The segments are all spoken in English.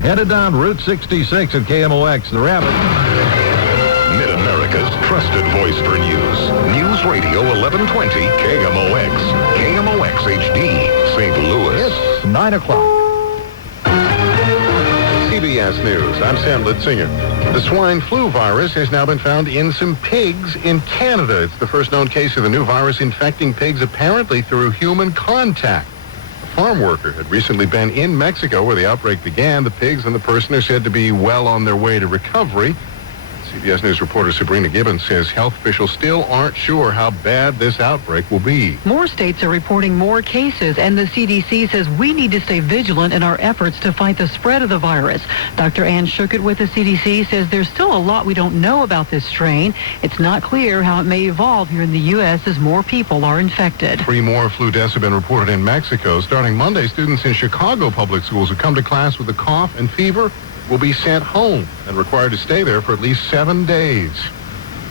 Headed down Route 66 at KMOX, the Rabbit. Mid-America's trusted voice for news. News Radio 1120 KMOX. KMOX HD, St. Louis. It's 9 o'clock. CBS News, I'm Sam Litzinger. The swine flu virus has now been found in some pigs in Canada. It's the first known case of the new virus infecting pigs, apparently through human contact. A farm worker had recently been in Mexico where the outbreak began. The pigs and the person are said to be well on their way to recovery. CBS News reporter Sabrina Gibbons says health officials still aren't sure how bad this outbreak will be. More states are reporting more cases, and the CDC says we need to stay vigilant in our efforts to fight the spread of the virus. Dr. Ann Schuckert with the CDC says there's still a lot we don't know about this strain. It's not clear how it may evolve here in the U.S. as more people are infected. 3 more flu deaths have been reported in Mexico. Starting Monday, students in Chicago public schools who come to class with a cough and fever will be sent home and required to stay there for at least 7 days.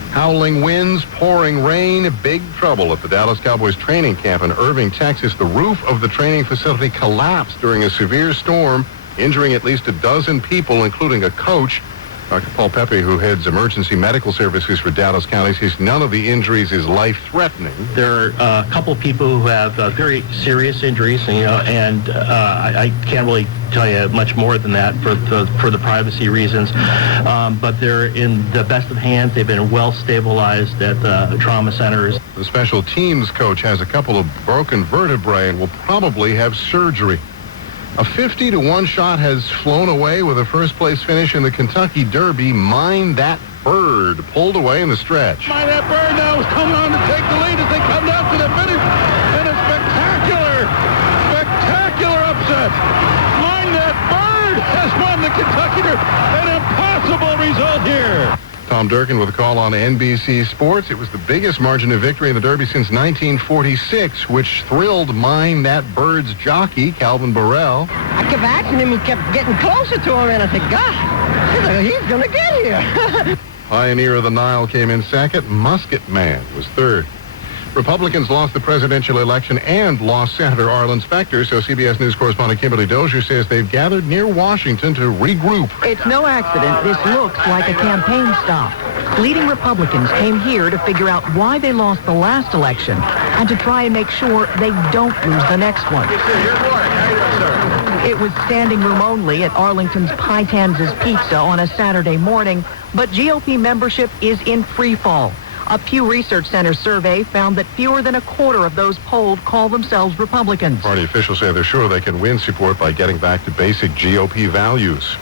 Howling winds, pouring rain, big trouble at the Dallas Cowboys training camp in Irving, Texas. The roof of the training facility collapsed during a severe storm, injuring at least a dozen people, including a coach. Dr. Paul Pepe, who heads emergency medical services for Dallas County, says none of the injuries is life-threatening. There are a couple of people who have very serious injuries, and I can't really tell you much more than that for the privacy reasons. But they're in the best of hands. They've been well stabilized at the trauma centers. The special teams coach has a couple of broken vertebrae and will probably have surgery. A 50-1 shot has flown away with a first-place finish in the Kentucky Derby. Mind That Bird pulled away in the stretch. Mind That Bird now is coming on to take the lead as they come down to the finish. And a spectacular upset. Mind That Bird has won the Kentucky Derby. An impossible result here. Tom Durkin with a call on NBC Sports. It was the biggest margin of victory in the Derby since 1946, which thrilled Mind That Bird's jockey, Calvin Burrell. I kept asking him, he kept getting closer to him, and I said, God, he's going to get here. Pioneer of the Nile came in second. Musket Man was third. Republicans lost the presidential election and lost Senator Arlen Specter, so CBS News correspondent Kimberly Dozier says they've gathered near Washington to regroup. It's no accident. This looks like a campaign stop. Leading Republicans came here to figure out why they lost the last election and to try and make sure they don't lose the next one. It was standing room only at Arlington's Pietanzas Pizza on a Saturday morning, but GOP membership is in free fall. A Pew Research Center survey found that fewer than a quarter of those polled call themselves Republicans. Party officials say they're sure they can win support by getting back to basic GOP values.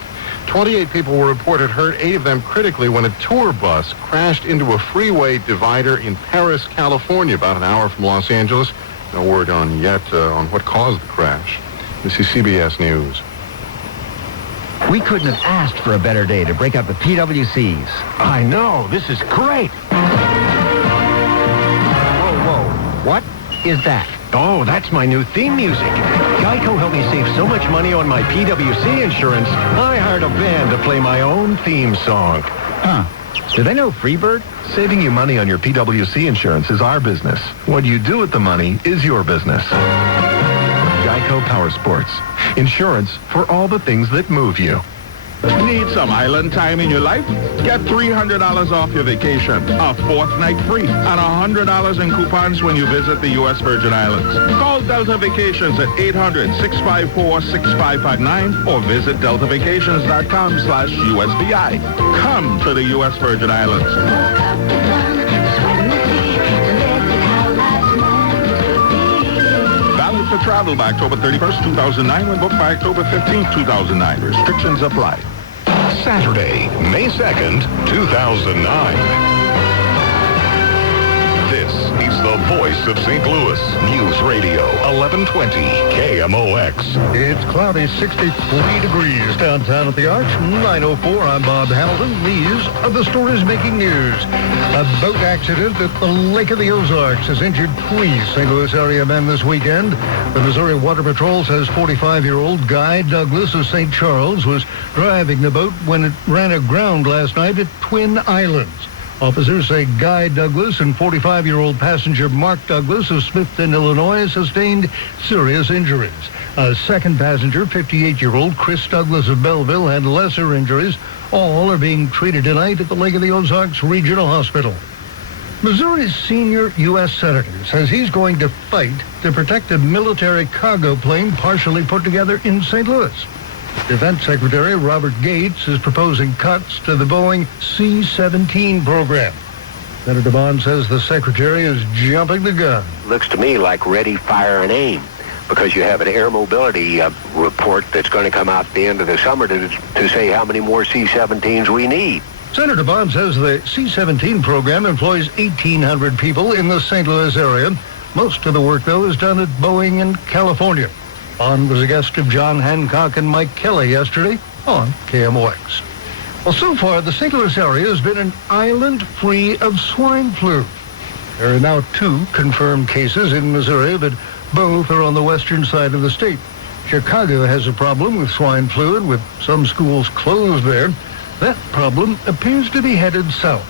28 people were reported hurt, 8 of them critically, when a tour bus crashed into a freeway divider in Paris, California, about an hour from Los Angeles. No word on what caused the crash. This is CBS News. We couldn't have asked for a better day to break up the PWCs. I know. This is great. Whoa. What is that? Oh, that's my new theme music. Geico helped me save so much money on my PWC insurance, I hired a band to play my own theme song. Huh. Do they know Freebird? Saving you money on your PWC insurance is our business. What you do with the money is your business. Geico Power Sports. Insurance for all the things that move you. Need some island time in your life? Get $300 off your vacation, a fortnight free, and $100 in coupons when you visit the U.S. Virgin Islands. Call Delta Vacations at 800-654-6559 or visit deltavacations.com/USVI. Come to the U.S. Virgin Islands. Valid for travel by October 31st, 2009, when booked by October 15th, 2009. Restrictions apply. Saturday, May 2nd, 2009. This is the voice of St. Louis. News Radio 1120 KMOX. It's cloudy, 63 degrees downtown at the Arch. 9:04. I'm Bob Hamilton. These are the stories making news. A boat accident at the Lake of the Ozarks has injured 3 St. Louis area men this weekend. The Missouri Water Patrol says 45-year-old Guy Douglas of St. Charles was driving the boat when it ran aground last night at Twin Islands. Officers say Guy Douglas and 45-year-old passenger Mark Douglas of Smithton, Illinois, sustained serious injuries. A second passenger, 58-year-old Chris Douglas of Belleville, had lesser injuries. All are being treated tonight at the Lake of the Ozarks Regional Hospital. Missouri's senior U.S. senator says he's going to fight to protect a military cargo plane partially put together in St. Louis. Defense Secretary Robert Gates is proposing cuts to the Boeing C-17 program. Senator Bond says the secretary is jumping the gun. Looks to me like ready, fire, and aim, because you have an air mobility report that's going to come out at the end of the summer to say how many more C-17s we need. Senator Bond says the C-17 program employs 1,800 people in the St. Louis area. Most of the work, though, is done at Boeing in California. Bond was a guest of John Hancock and Mike Kelly yesterday on KMOX. Well, so far, the St. Louis area has been an island free of swine flu. There are now 2 confirmed cases in Missouri, but both are on the western side of the state. Chicago has a problem with swine flu, and with some schools closed there, that problem appears to be headed south.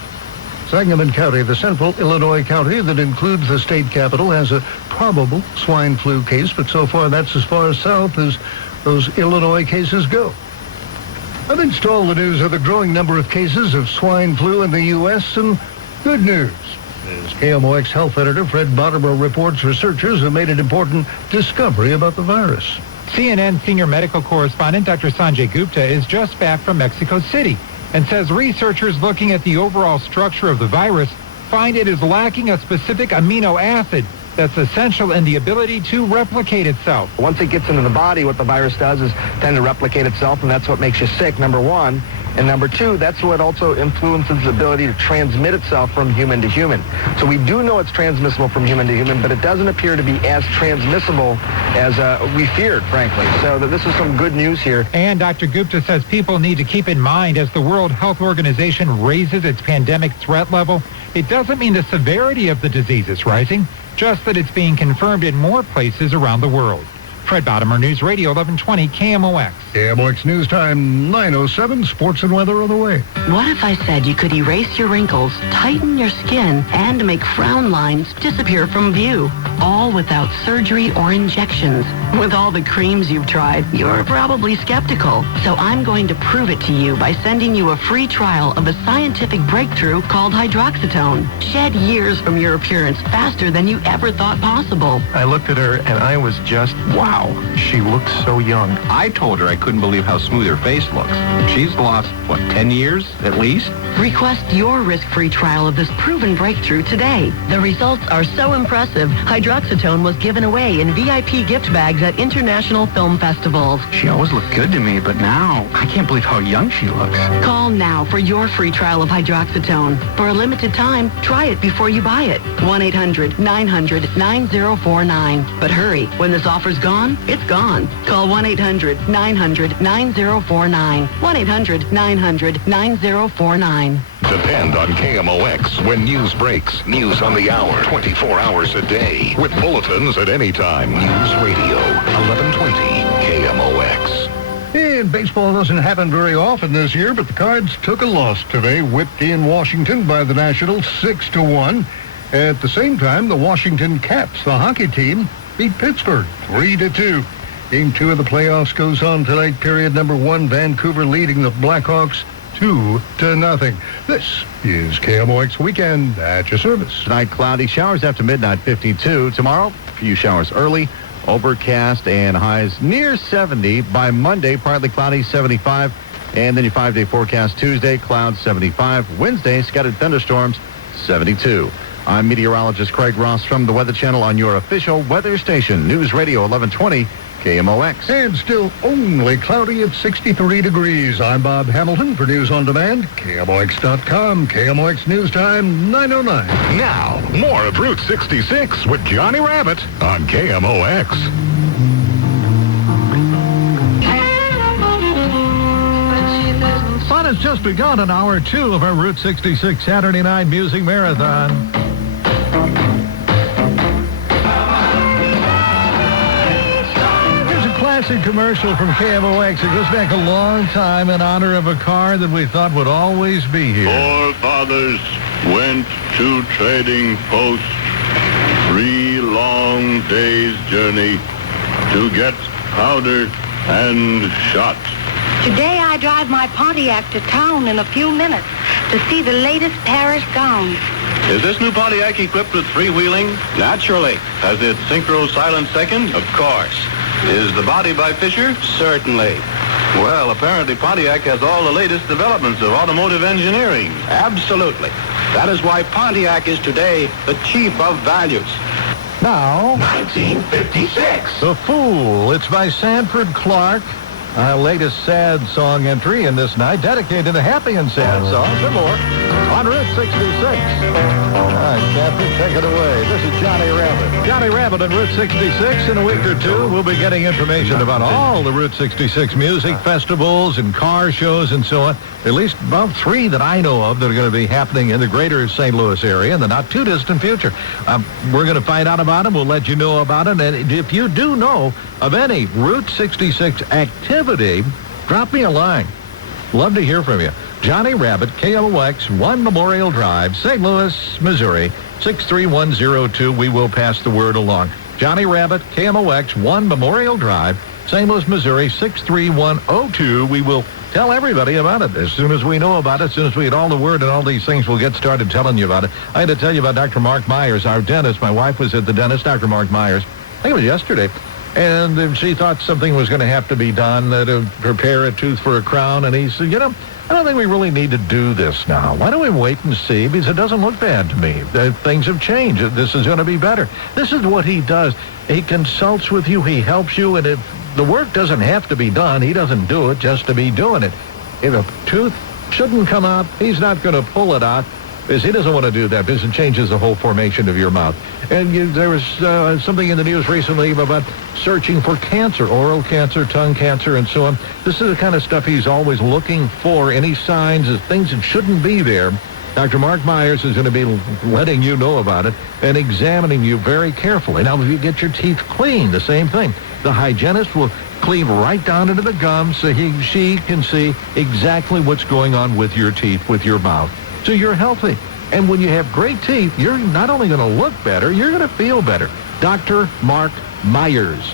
Sangamon County, the central Illinois county that includes the state capital, has a probable swine flu case, but so far that's as far south as those Illinois cases go. I've installed the news of the growing number of cases of swine flu in the U.S. Some good news. As KMOX health editor Fred Bottomer reports, researchers have made an important discovery about the virus. CNN senior medical correspondent Dr. Sanjay Gupta is just back from Mexico City and says researchers looking at the overall structure of the virus find it is lacking a specific amino acid that's essential in the ability to replicate itself. Once it gets into the body, what the virus does is tend to replicate itself, and that's what makes you sick, number one. And number two, that's what also influences the ability to transmit itself from human to human. So we do know it's transmissible from human to human, but it doesn't appear to be as transmissible as we feared, frankly. So this is some good news here. And Dr. Gupta says people need to keep in mind as the World Health Organization raises its pandemic threat level, it doesn't mean the severity of the disease is rising, just that it's being confirmed in more places around the world. Fred Bottomer, News Radio 1120 KMOX. KMOX News Time 9:07. Sports and weather on the way. What if I said you could erase your wrinkles, tighten your skin, and make frown lines disappear from view, all without surgery or injections? With all the creams you've tried, you're probably skeptical. So I'm going to prove it to you by sending you a free trial of a scientific breakthrough called hydroxytone. Shed years from your appearance faster than you ever thought possible. I looked at her and I was just, wow. She looks so young. I told her I couldn't believe how smooth her face looks. She's lost, 10 years at least? Request your risk-free trial of this proven breakthrough today. The results are so impressive, hydroxytone was given away in VIP gift bags at international film festivals. She always looked good to me, but now I can't believe how young she looks. Call now for your free trial of hydroxytone. For a limited time, try it before you buy it. 1-800-900-9049. But hurry, when this offer's gone, it's gone. Call 1-800-900-9049. 1-800-900-9049. Depend on KMOX when news breaks. News on the hour, 24 hours a day. With bulletins at any time. News Radio, 1120 KMOX. And baseball doesn't happen very often this year, but the Cards took a loss today, whipped in Washington by the Nationals 6-1. At the same time, the Washington Caps, the hockey team, beat Pittsburgh 3-2. Game 2 of the playoffs goes on tonight. Period number 1, Vancouver leading the Blackhawks 2-0. This is KMOX Weekend at your service. Tonight, cloudy showers after midnight, 52. Tomorrow, a few showers early, overcast, and highs near 70. By Monday, partly cloudy, 75. And then your 5-day forecast Tuesday, clouds, 75. Wednesday, scattered thunderstorms, 72. I'm meteorologist Craig Ross from the Weather Channel on your official weather station, News Radio 1120 KMOX. And still only cloudy at 63 degrees. I'm Bob Hamilton for News on Demand, KMOX.com. KMOX News Time 9:09. Now, more of Route 66 with Johnny Rabbit on KMOX. Fun has just begun in Hour 2 of our Route 66 Saturday Night Music Marathon. Classic commercial from KMOX. It goes back a long time in honor of a car that we thought would always be here. Forefathers went to trading post, 3 long days' journey to get powder, and shot. Today I drive my Pontiac to town in a few minutes to see the latest Paris gowns. Is this new Pontiac equipped with freewheeling? Naturally. Has it synchro silent second? Of course. Is the body by Fisher? Certainly. Well, apparently Pontiac has all the latest developments of automotive engineering. Absolutely. That is why Pontiac is today the chief of values. Now, 1956. The Fool. It's by Sanford Clark. Our latest sad song entry in this night, dedicated to happy and sad songs and more on Route 66. All right, Sanford, take it away. This is Johnny Rabbit. Johnny Rabbit on Route 66. In a week or two, we'll be getting information about all the Route 66 music festivals and car shows and so on. At least about 3 that I know of that are going to be happening in the greater St. Louis area in the not-too-distant future. We're going to find out about them. We'll let you know about it. And if you do know of any Route 66 activity, drop me a line. Love to hear from you. Johnny Rabbit, KMOX, 1 Memorial Drive, St. Louis, Missouri, 63102. We will pass the word along. Johnny Rabbit, KMOX, 1 Memorial Drive, St. Louis, Missouri, 63102. We will tell everybody about it as soon as we know about it. As soon as we get all the word and all these things, we'll get started telling you about it. I had to tell you about Dr. Mark Myers, our dentist. My wife was at the dentist, Dr. Mark Myers. I think it was yesterday. And she thought something was going to have to be done to prepare a tooth for a crown. And he said, I don't think we really need to do this now. Why don't we wait and see? Because it doesn't look bad to me. Things have changed. This is going to be better. This is what he does. He consults with you. He helps you. And if the work doesn't have to be done, he doesn't do it just to be doing it. If a tooth shouldn't come out, he's not going to pull it out. Because he doesn't want to do that because it changes the whole formation of your mouth. And there was something in the news recently about searching for cancer, oral cancer, tongue cancer, and so on. This is the kind of stuff he's always looking for, any signs of things that shouldn't be there. Dr. Mark Myers is going to be letting you know about it and examining you very carefully. Now, if you get your teeth cleaned, the same thing. The hygienist will cleave right down into the gums so she can see exactly what's going on with your teeth, with your mouth. So you're healthy. And when you have great teeth, you're not only going to look better, you're going to feel better. Dr. Mark Myers.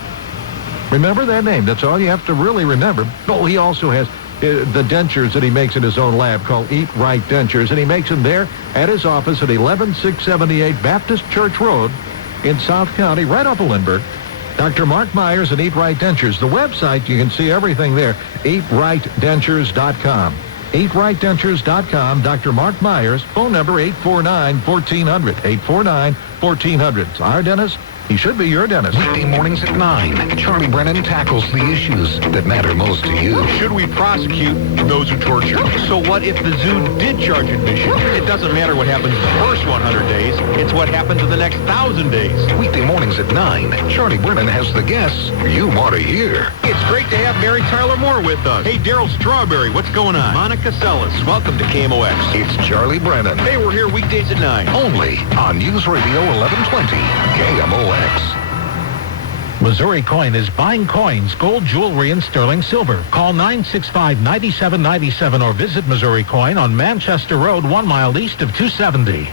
Remember that name. That's all you have to really remember. Oh, he also has the dentures that he makes in his own lab called Eat Right Dentures, and he makes them there at his office at 11678 Baptist Church Road in South County, right off of Lindbergh. Dr. Mark Myers and Eat Right Dentures. The website, you can see everything there, eatrightdentures.com. eatrightdentures.com. Dr. Mark Myers, phone number 849-1400. 849-1400. It's our dentist. He should be your dentist. Weekday mornings at 9, Charlie Brennan tackles the issues that matter most to you. Should we prosecute those who torture? So what if the zoo did charge admission? It doesn't matter what happens in the first 100 days. It's what happens in the next 1,000 days. Weekday mornings at 9, Charlie Brennan has the guests you want to hear. It's great to have Mary Tyler Moore with us. Hey, Daryl Strawberry, what's going on? Monica Sellis, welcome to KMOX. It's Charlie Brennan. Hey, we're here weekdays at 9. Only on News Radio 1120, KMOX. Missouri Coin is buying coins, gold, jewelry, and sterling silver. Call 965-9797 or visit Missouri Coin on Manchester Road, 1 mile east of 270.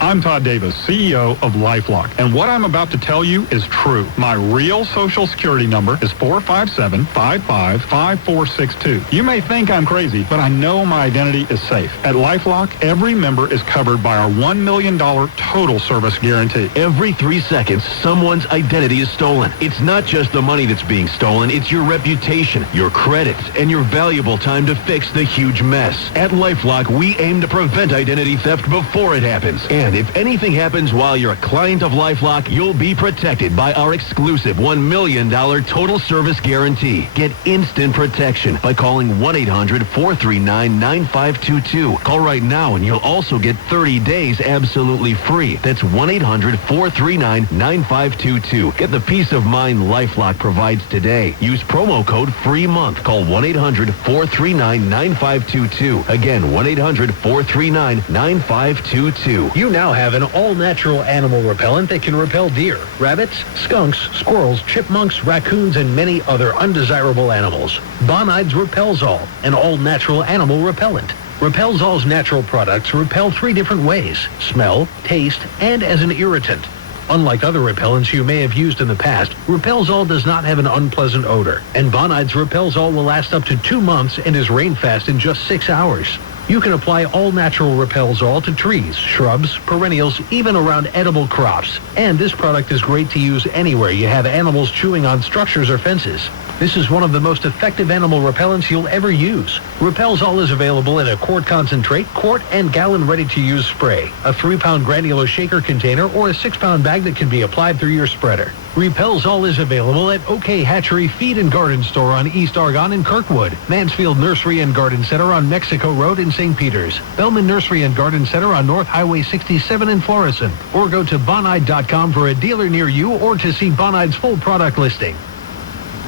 I'm Todd Davis, CEO of LifeLock, and what I'm about to tell you is true. My real Social Security number is 457-55-5462. You may think I'm crazy, but I know my identity is safe. At LifeLock, every member is covered by our $1 million total service guarantee. Every 3 seconds, someone's identity is stolen. It's not just the money that's being stolen, it's your reputation, your credits, and your valuable time to fix the huge mess. At LifeLock, we aim to prevent identity theft before it happens. And if anything happens while you're a client of LifeLock, you'll be protected by our exclusive $1 million total service guarantee. Get instant protection by calling 1-800-439-9522. Call right now and you'll also get 30 days absolutely free. That's 1-800-439-9522. Get the peace of mind LifeLock provides today. Use promo code FREEMONTH. Call 1-800-439-9522. Again, 1-800-439-9522. You now have an all-natural animal repellent that can repel deer, rabbits, skunks, squirrels, chipmunks, raccoons, and many other undesirable animals. Bonides Repelzol, an all-natural animal repellent. Repelzol's natural products repel 3 different ways: smell, taste, and as an irritant. Unlike other repellents you may have used in the past, Repelzol does not have an unpleasant odor, and Bonide's Repelzol will last up to 2 months and is rain-fast in just 6 hours. You can apply all-natural Repelzol to trees, shrubs, perennials, even around edible crops. And this product is great to use anywhere you have animals chewing on structures or fences. This is one of the most effective animal repellents you'll ever use. Repelzol is available in a quart concentrate, quart, and gallon ready-to-use spray, a 3-pound granular shaker container, or a 6-pound bag that can be applied through your spreader. Repelzol is available at OK Hatchery Feed and Garden Store on East Argonne in Kirkwood, Mansfield Nursery and Garden Center on Mexico Road in St. Peters, Bellman Nursery and Garden Center on North Highway 67 in Florissant, or go to Bonide.com for a dealer near you or to see Bonide's full product listing.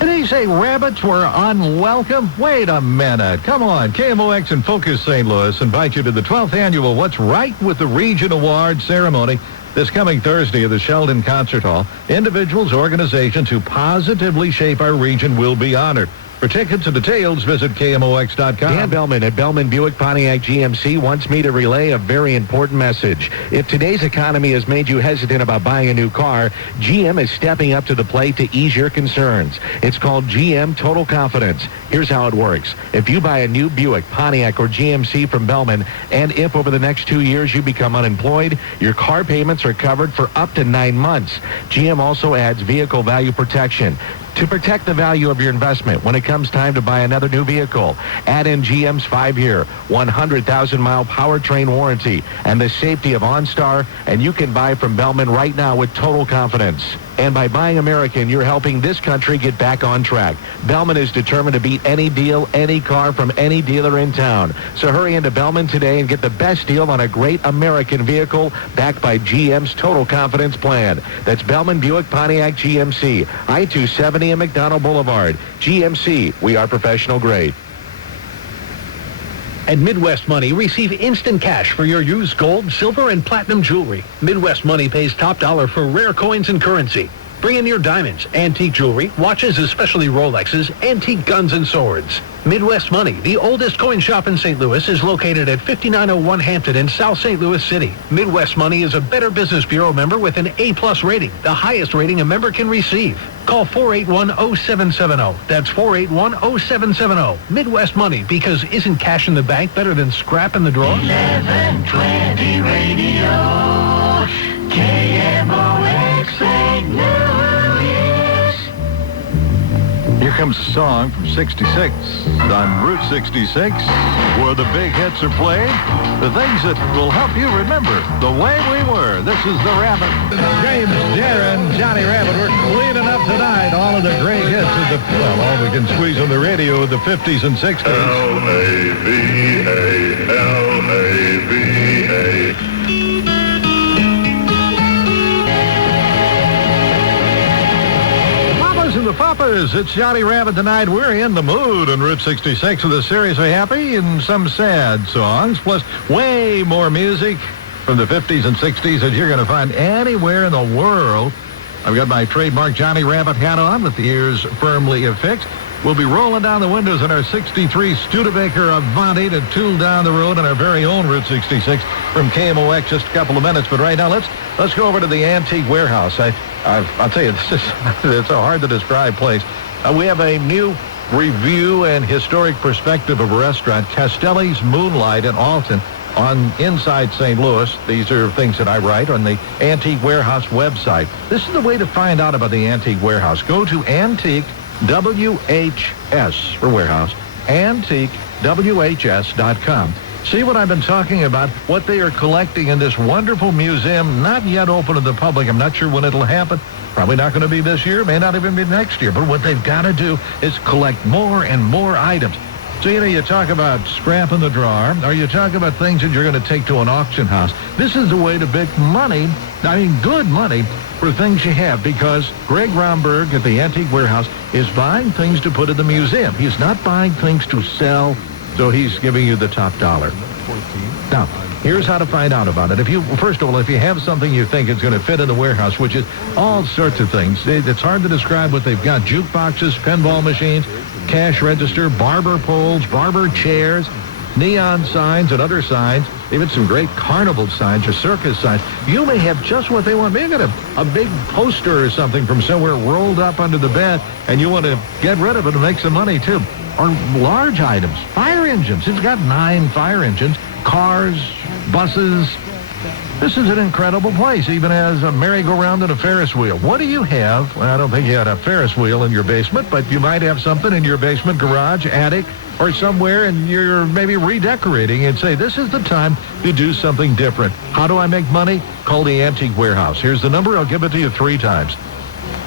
Did he say rabbits were unwelcome? Wait a minute. Come on. KMOX and Focus St. Louis invite you to the 12th annual What's Right with the Region Award ceremony this coming Thursday at the Sheldon Concert Hall. Individuals, organizations who positively shape our region will be honored. For tickets and details, visit KMOX.com. Dan Bellman at Bellman Buick Pontiac GMC wants me to relay a very important message. If today's economy has made you hesitant about buying a new car, GM is stepping up to the plate to ease your concerns. It's called GM Total Confidence. Here's how it works. If you buy a new Buick, Pontiac, or GMC from Bellman, and if over the next 2 years you become unemployed, your car payments are covered for up to 9 months. GM also adds vehicle value protection to protect the value of your investment when it comes time to buy another new vehicle. Add in GM's 5-year, 100,000-mile powertrain warranty and the safety of OnStar, and you can buy from Bellman right now with total confidence. And by buying American, you're helping this country get back on track. Bellman is determined to beat any deal, any car from any dealer in town. So hurry into Bellman today and get the best deal on a great American vehicle backed by GM's Total Confidence Plan. That's Bellman Buick Pontiac GMC, I-270 and McDonald Boulevard. GMC, we are professional grade. At Midwest Money, receive instant cash for your used gold, silver, and platinum jewelry. Midwest Money pays top dollar for rare coins and currency. Bring in your diamonds, antique jewelry, watches, especially Rolexes, antique guns and swords. Midwest Money, the oldest coin shop in St. Louis, is located at 5901 Hampton in South St. Louis City. Midwest Money is a Better Business Bureau member with an A+ rating, the highest rating a member can receive. Call 481-0770. That's 481-0770. Midwest Money, because isn't cash in the bank better than scrap in the drawer? 1120 Radio, KMOX St. Louis. Here comes a song from 66 on Route 66, where the big hits are played. The things that will help you remember the way we were. This is the Rabbit. James, Darren, Johnny Rabbit. We're cleaning up tonight all of the great hits of the, well, all we can squeeze on the radio of the 50s and 60s. L-A-V-A, L-A-V-A. And the Papas, it's Johnny Rabbit tonight. We're in the mood on Route 66 with a series of happy and some sad songs, plus way more music from the 50s and 60s that you're going to find anywhere in the world. I've got my trademark Johnny Rabbit hat on with the ears firmly affixed. We'll be rolling down the windows in our 63 Studebaker Avanti to tool down the road on our very own Route 66 from KMOX just a couple of minutes. But right now, let's go over to the Antique Warehouse. I'll tell you, it's a hard to describe place. We have a new review and historic perspective of a restaurant, Castelli's Moonlight in Alton on inside St. Louis. These are things that I write on the Antique Warehouse website. This is the way to find out about the Antique Warehouse. Go to Antique WHS for warehouse, antiquewhs.com. See what I've been talking about, what they are collecting in this wonderful museum, not yet open to the public. I'm not sure when it'll happen. Probably not going to be this year, may not even be next year. But what they've got to do is collect more and more items. So, you talk about scrap in the drawer, or you talk about things that you're going to take to an auction house. This is the way to make money, good money, for things you have, because Greg Romberg at the Antique Warehouse is buying things to put in the museum. He's not buying things to sell, so he's giving you the top dollar. Now, here's how to find out about it. First of all, if you have something you think is going to fit in the warehouse, which is all sorts of things, it's hard to describe what they've got. Jukeboxes, pinball machines, cash register, barber poles, barber chairs, neon signs and other signs, even some great carnival signs or circus signs. You may have just what they want. Maybe you got a big poster or something from somewhere rolled up under the bed, and you want to get rid of it and make some money, too. Or large items, fire engines. It's got 9 fire engines, cars, buses. This is an incredible place, even has a merry-go-round and a Ferris wheel. What do you have? Well, I don't think you had a Ferris wheel in your basement, but you might have something in your basement, garage, attic, or somewhere, and you're maybe redecorating and say, this is the time to do something different. How do I make money? Call the Antique Warehouse. Here's the number. I'll give it to you 3 times.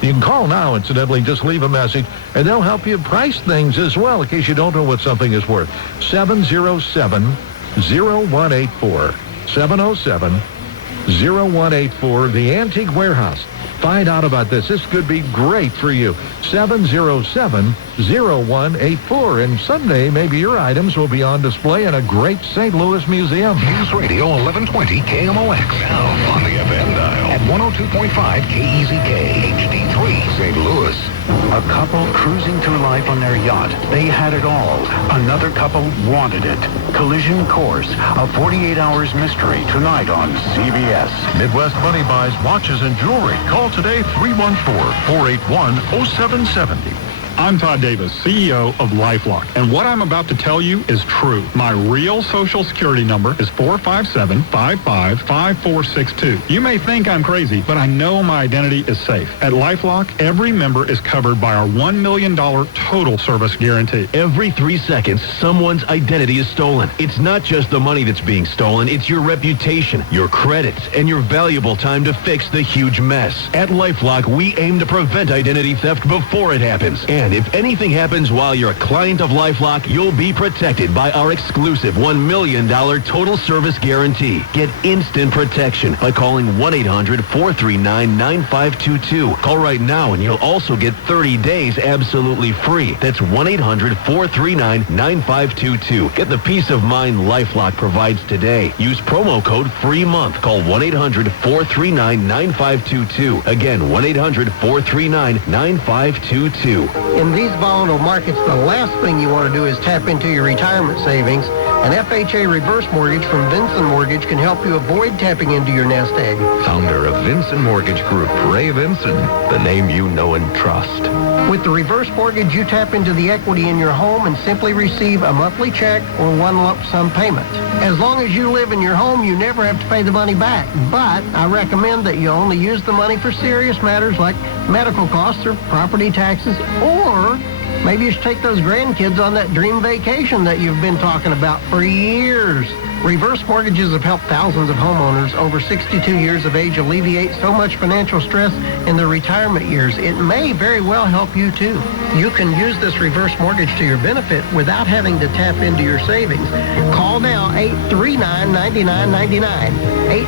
You can call now, incidentally, just leave a message, and they'll help you price things as well in case you don't know what something is worth. 707-0184. 707-0184, the Antique Warehouse. Find out about this. This could be great for you. 707-0184. And Sunday, maybe your items will be on display in a great St. Louis museum. News Radio 1120 KMOX. Now on the FM dial at 102.5 KEZK HD3 St. Louis. A couple cruising through life on their yacht. They had it all. Another couple wanted it. Collision Course, a 48 hours mystery tonight on CBS. Midwest Money buys watches and jewelry. Call today 314-481-0770. I'm Todd Davis, CEO of LifeLock, and what I'm about to tell you is true. My real Social Security number is 457-55-5462. You may think I'm crazy, but I know my identity is safe. At LifeLock, every member is covered by our $1 million total service guarantee. Every 3 seconds, someone's identity is stolen. It's not just the money that's being stolen, it's your reputation, your credits, and your valuable time to fix the huge mess. At LifeLock, we aim to prevent identity theft before it happens. And if anything happens while you're a client of LifeLock, you'll be protected by our exclusive $1 million total service guarantee. Get instant protection by calling 1-800-439-9522. Call right now and you'll also get 30 days absolutely free. That's 1-800-439-9522. Get the peace of mind LifeLock provides today. Use promo code FREEMONTH. Call 1-800-439-9522. Again, 1-800-439-9522. In these volatile markets, the last thing you want to do is tap into your retirement savings. An FHA reverse mortgage from Vincent Mortgage can help you avoid tapping into your nest egg. Founder of Vincent Mortgage Group, Ray Vincent, the name you know and trust. With the reverse mortgage, you tap into the equity in your home and simply receive a monthly check or one lump sum payment. As long as you live in your home, you never have to pay the money back. But I recommend that you only use the money for serious matters like medical costs or property taxes, or maybe you should take those grandkids on that dream vacation that you've been talking about for years. Reverse mortgages have helped thousands of homeowners over 62 years of age alleviate so much financial stress in their retirement years. It may very well help you too. You can use this reverse mortgage to your benefit without having to tap into your savings. Call now 839-9999.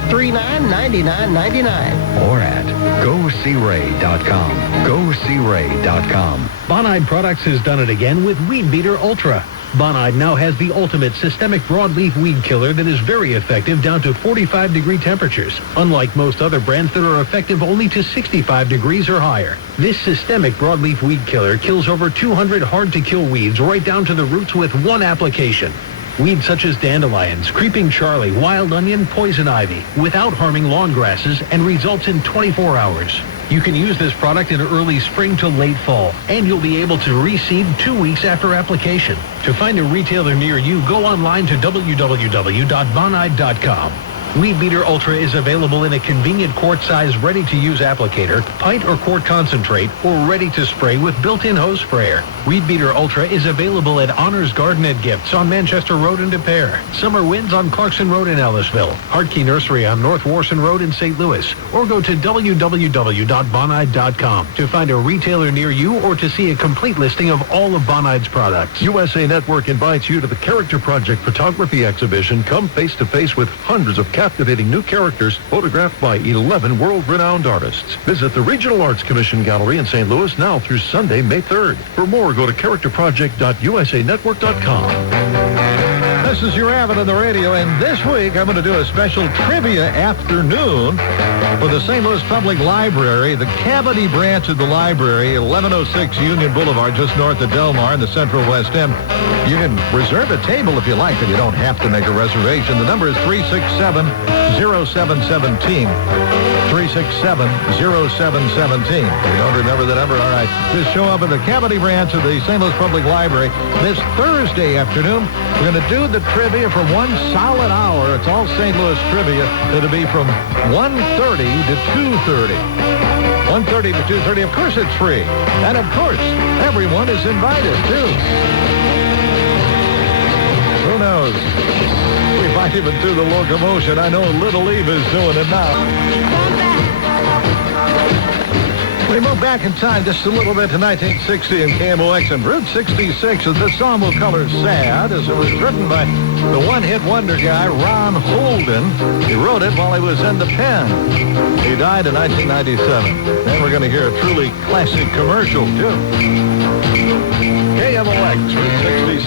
839-9999. Or at GoSeeRay.com. GoSeeRay.com. Bonide Products has done it again with Weed Beater Ultra. Bonide now has the ultimate systemic broadleaf weed killer that is very effective down to 45-degree temperatures, unlike most other brands that are effective only to 65 degrees or higher. This systemic broadleaf weed killer kills over 200 hard-to-kill weeds right down to the roots with one application. Weeds such as dandelions, creeping Charlie, wild onion, poison ivy, without harming lawn grasses, and results in 24 hours. You can use this product in early spring to late fall, and you'll be able to reseed 2 weeks after application. To find a retailer near you, go online to www.bonide.com. Weed Beater Ultra is available in a convenient quart-size ready-to-use applicator, pint or quart concentrate, or ready-to-spray with built-in hose sprayer. Weed Beater Ultra is available at Honors Garden and Gifts on Manchester Road in Des Peres, Summer Winds on Clarkson Road in Ellisville, Hartkey Nursery on North Warson Road in St. Louis, or go to www.bonide.com to find a retailer near you or to see a complete listing of all of Bonide's products. USA Network invites you to the Character Project Photography Exhibition. Come face-to-face with hundreds of captivating new characters photographed by 11 world-renowned artists. Visit the Regional Arts Commission Gallery in St. Louis now through Sunday, May 3rd. For more, go to characterproject.usanetwork.com. This is your Abbott on the radio, and this week I'm going to do a special trivia afternoon for the St. Louis Public Library, the Cavity branch of the library, 1106 Union Boulevard, just north of Del Mar in the Central West End. You can reserve a table if you like, but you don't have to make a reservation. The number is 367-0717. 367-0717. You don't remember the number? All right. Just show up at the Cavity branch of the St. Louis Public Library this Thursday afternoon. We're going to do the trivia for 1 solid hour. It's all St. Louis trivia. It'll be from 1:30 to 2:30. 1:30 to 2:30. Of course, it's free. And, of course, everyone is invited, too. Who knows? We might even do the locomotion. I know Little Eve is doing it now. We move back in time just a little bit to 1960 in KMOX and Route 66. And this song will color sad, as it was written by the one-hit wonder guy, Ron Holden. He wrote it while he was in the pen. He died in 1997. Then we're going to hear a truly classic commercial, too. KMOX, Route 66.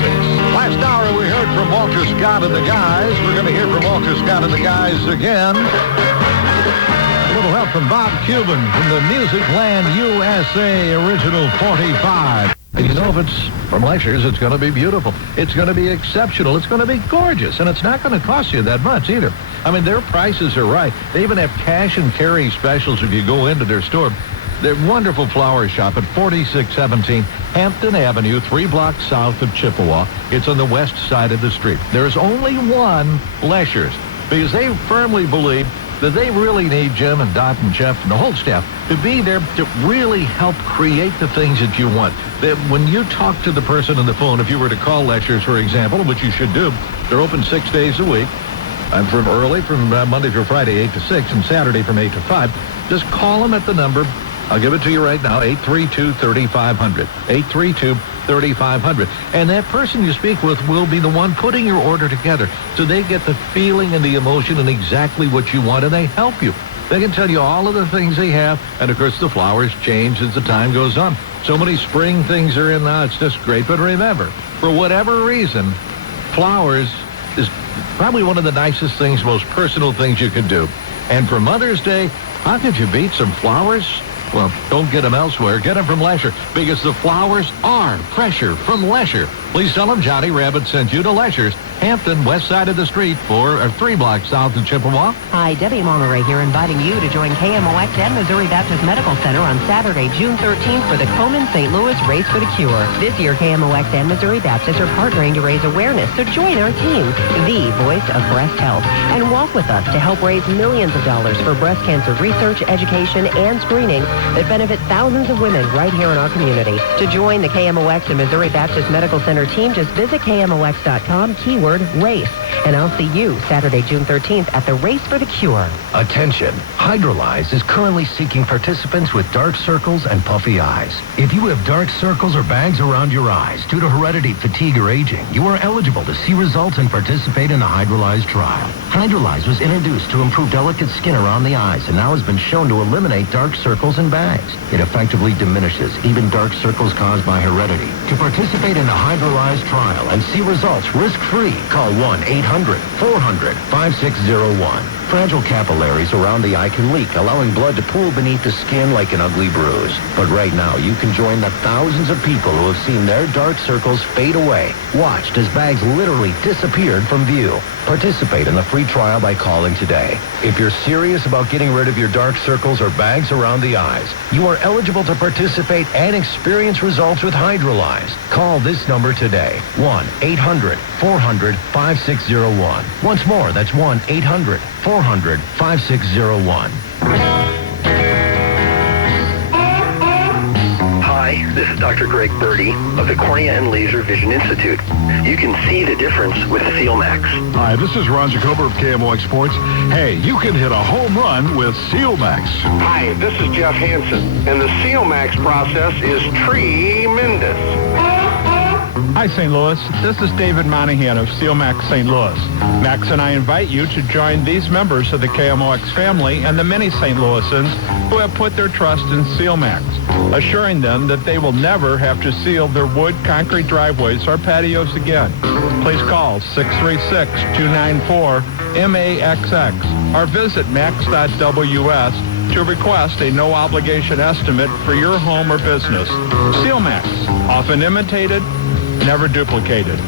Last hour we heard from Walter Scott and the guys. We're going to hear from Walter Scott and the guys again. A little help from Bob Cuban from the Music Land USA Original 45. And you know, if it's from Lectures, it's going to be beautiful. It's going to be exceptional. It's going to be gorgeous. And it's not going to cost you that much either. I mean, their prices are right. They even have cash and carry specials if you go into their store. Their wonderful flower shop at 4617 Hampton Avenue, 3 blocks south of Chippewa. It's on the west side of the street. There's only one Leschers because they firmly believe that they really need Jim and Dot and Jeff and the whole staff to be there to really help create the things that you want. That when you talk to the person on the phone, if you were to call Leschers, for example, which you should do, they're open 6 days a week. I'm from Monday through Friday, 8 to 6, and Saturday from 8 to 5. Just call them at the number. I'll give it to you right now, 832-3500. 832-3500. And that person you speak with will be the one putting your order together. So they get the feeling and the emotion and exactly what you want, and they help you. They can tell you all of the things they have, and of course the flowers change as the time goes on. So many spring things are in now, it's just great. But remember, for whatever reason, flowers is probably one of the nicest things, most personal things you can do. And for Mother's Day, how could you beat some flowers? Well, don't get them elsewhere. Get them from Lescher, because the flowers are fresher from Lescher. Please tell them Johnny Rabbit sent you to Leschers, Hampton, west side of the street, 3 blocks south of Chippewa. Hi, Debbie Monterey here, inviting you to join KMOX and Missouri Baptist Medical Center on Saturday, June 13th for the Komen St. Louis Race for the Cure. This year, KMOX and Missouri Baptist are partnering to raise awareness, so join our team, the voice of breast health, and walk with us to help raise millions of dollars for breast cancer research, education, and screening that benefit thousands of women right here in our community. To join the KMOX and Missouri Baptist Medical Center team, just visit KMOX.com, keyword RACE. And I'll see you Saturday, June 13th at the Race for the Cure. Attention. Hydrolyze is currently seeking participants with dark circles and puffy eyes. If you have dark circles or bags around your eyes due to heredity, fatigue, or aging, you are eligible to see results and participate in the Hydrolyze trial. Hydrolyze was introduced to improve delicate skin around the eyes and now has been shown to eliminate dark circles and bags. It effectively diminishes even dark circles caused by heredity. To participate in the Hydrolyze trial and see results risk-free, call 1-800-400-5601. Fragile capillaries around the eye can leak, allowing blood to pool beneath the skin like an ugly bruise. But right now, you can join the thousands of people who have seen their dark circles fade away, watched as bags literally disappeared from view. Participate in the free trial by calling today. If you're serious about getting rid of your dark circles or bags around the eyes, you are eligible to participate and experience results with Hydrolyze. Call this number today, 1-800-400-5601. Once more, that's 1-800-400-5601. Hi, this is Dr. Greg Birdie of the Cornea and Laser Vision Institute. You can see the difference with Seal Max. Hi, this is Ron Jacober of KMOX Sports. Hey, you can hit a home run with Seal Max. Hi, this is Jeff Hansen, and the Seal Max process is tremendous. Hi, St. Louis. This is David Monahan of SealMax St. Louis. Max and I invite you to join these members of the KMOX family and the many St. Louisans who have put their trust in SealMax, assuring them that they will never have to seal their wood, concrete driveways or patios again. Please call 636-294-MAXX or visit max.ws to request a no-obligation estimate for your home or business. SealMax, often imitated, never duplicated.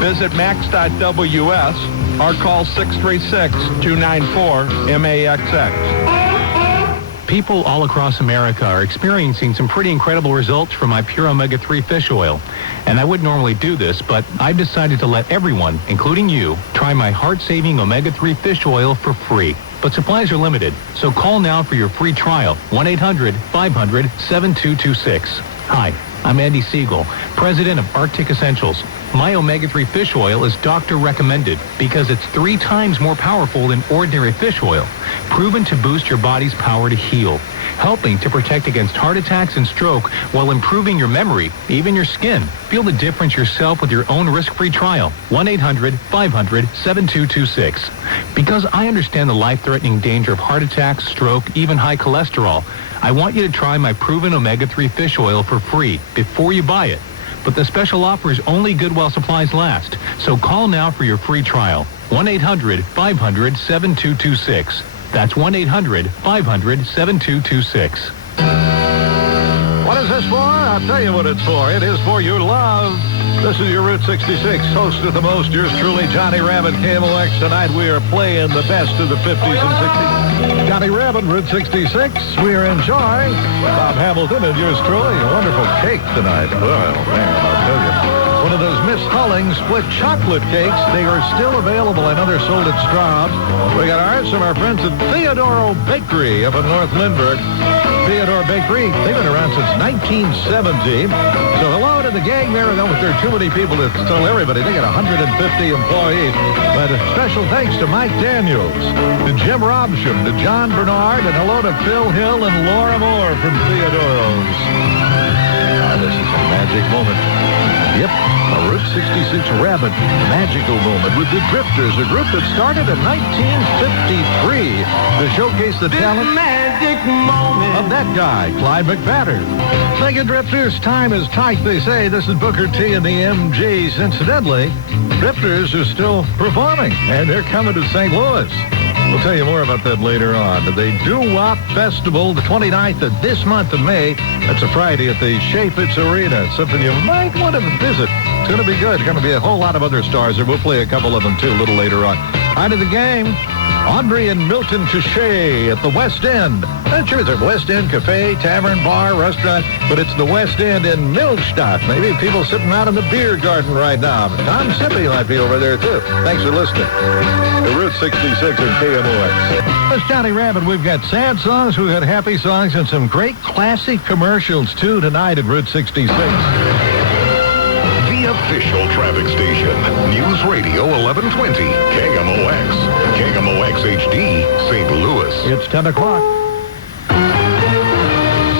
Visit max.ws or call 636-294-MAXX. People all across America are experiencing some pretty incredible results from my Pure Omega-3 fish oil. And I wouldn't normally do this, but I've decided to let everyone, including you, try my heart-saving Omega-3 fish oil for free. But supplies are limited, so call now for your free trial, 1-800-500-7226. Hi, I'm Andy Siegel, president of Arctic Essentials. My Omega-3 fish oil is doctor recommended because it's 3 times more powerful than ordinary fish oil, proven to boost your body's power to heal, helping to protect against heart attacks and stroke while improving your memory, even your skin. Feel the difference yourself with your own risk-free trial, 1-800-500-7226. Because I understand the life-threatening danger of heart attacks, stroke, even high cholesterol, I want you to try my proven Omega-3 fish oil for free before you buy it. But the special offer is only good while supplies last. So call now for your free trial. 1-800-500-7226. That's 1-800-500-7226. What is this for? I'll tell you what it's for. It is for your love. This is your Route 66, host with the most, yours truly, Johnny Rabbit, KMOX. Tonight we are playing the best of the 50s and 60s. Johnny Rabbit, Route 66. We are enjoying Bob Hamilton and yours truly. A wonderful cake tonight. Well, man, I'll tell you. One of those Miss Hulling split chocolate cakes. They are still available. I know they're sold at Straub's. We got ours from our friends at Theodoro Bakery up in North Lindbergh. Theodore Bakery, they've been around since 1970. So hello to the gang there. I know there are too many people to tell everybody. They got 150 employees. But a special thanks to Mike Daniels, to Jim Robsham, to John Bernard, and hello to Phil Hill and Laura Moore from Theodore's. This is a magic moment. Yep, a Route 66 Rabbit magical moment with the Drifters, a group that started in 1953 to showcase the talent of that guy, Clyde McPhatter. Thank you, Drifters. Time is tight, they say. This is Booker T and the MGs. Incidentally, Drifters are still performing, and they're coming to St. Louis. We'll tell you more about that later on. The Doo-Wop Festival, the 29th of this month of May. That's a Friday at the Chaffetz Arena. It's something you might want to visit. It's going to be good. There's going to be a whole lot of other stars there. We'll play a couple of them, too, a little later on. On to the game. Audrey and Milton Cachet at the West End. Not sure it's a West End cafe, tavern, bar, restaurant, but it's the West End in Millstadt. Maybe people sitting out in the beer garden right now. Tom Sippy might be over there, too. Thanks for listening to Route 66 and KMOX. That's Johnny Rabbit. We've got sad songs, we've got happy songs, and some great classic commercials, too, tonight at Route 66. Official traffic station. News Radio 1120. KMOX. KMOX HD, St. Louis. It's 10 o'clock.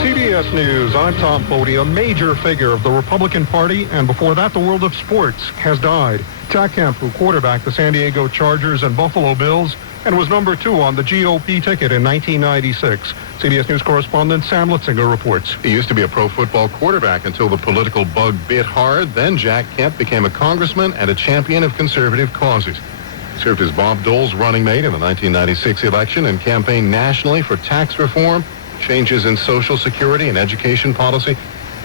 CBS News, I'm Tom Foti. A major figure of the Republican Party, and before that, the world of sports, has died. Jack Kemp, who quarterbacked the San Diego Chargers and Buffalo Bills, and was number 2 on the GOP ticket in 1996. CBS News correspondent Sam Litzinger reports. He used to be a pro football quarterback until the political bug bit hard. Then Jack Kemp became a congressman and a champion of conservative causes. He served as Bob Dole's running mate in the 1996 election and campaigned nationally for tax reform, changes in Social Security and education policy.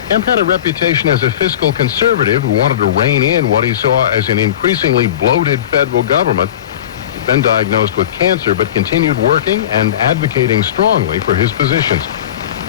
Kemp had a reputation as a fiscal conservative who wanted to rein in what he saw as an increasingly bloated federal government. He'd been diagnosed with cancer, but continued working and advocating strongly for his positions.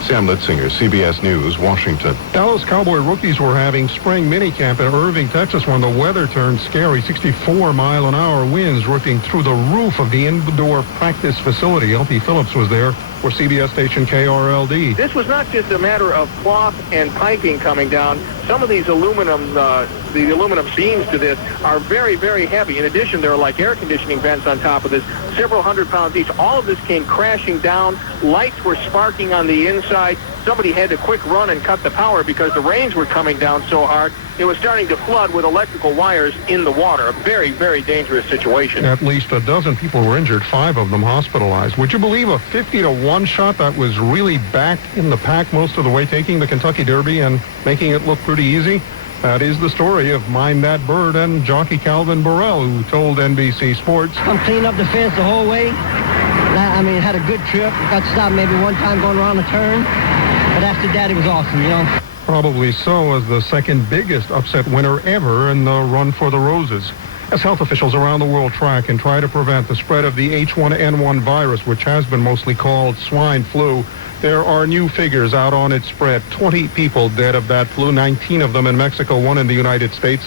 Sam Litzinger, CBS News, Washington. Dallas Cowboy rookies were having spring minicamp in Irving, Texas, when the weather turned scary. 64-mile-an-hour winds ripping through the roof of the indoor practice facility. LP Phillips was there for CBS station KRLD. This was not just a matter of cloth and piping coming down. Some of these aluminum, the aluminum beams to this are very, very heavy. In addition, there are like air conditioning vents on top of this, several hundred pounds each. All of this came crashing down. Lights were sparking on the inside. inside. Somebody had to quick run and cut the power because the rains were coming down so hard. It was starting to flood with electrical wires in the water. A very, very dangerous situation. At least a dozen people were injured, 5 of them hospitalized. Would you believe a 50-1 shot that was really back in the pack most of the way, taking the Kentucky Derby and making it look pretty easy? That is the story of Mind That Bird and jockey Calvin Burrell, who told NBC Sports. I'm cleaning up the fence the whole way. I mean, had a good trip. Got stopped maybe one time going around the turn. But after that, it was awesome, you know. Probably so, as the second biggest upset winner ever in the Run for the Roses. As health officials around the world track and try to prevent the spread of the H1N1 virus, which has been mostly called swine flu, there are new figures out on its spread. 20 people dead of that flu, 19 of them in Mexico, 1 in the United States.